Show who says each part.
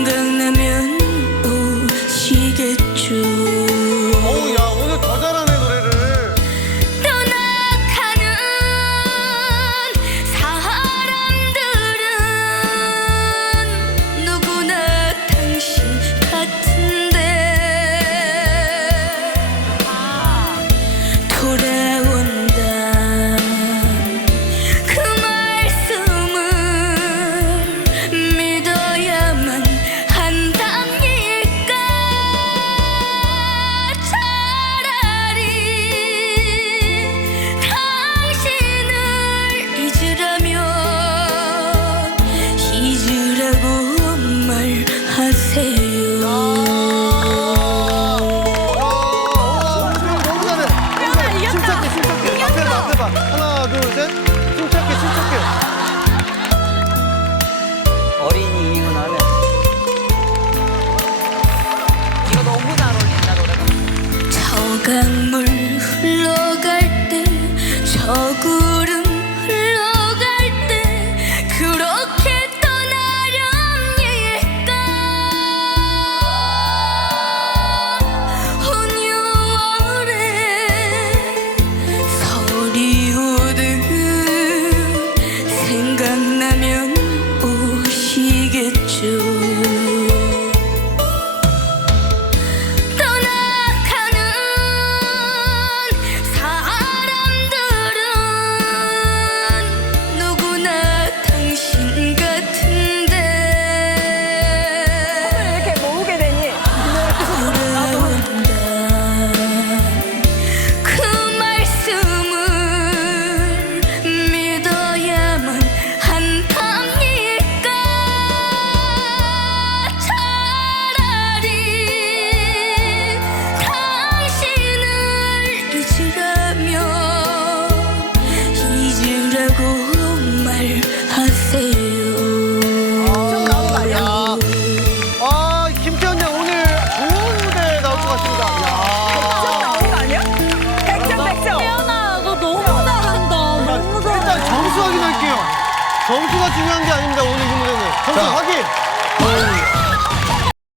Speaker 1: and then 강물 점수가 중요한 게 아닙니다 오늘 이 무대는. 점수 확인. 어,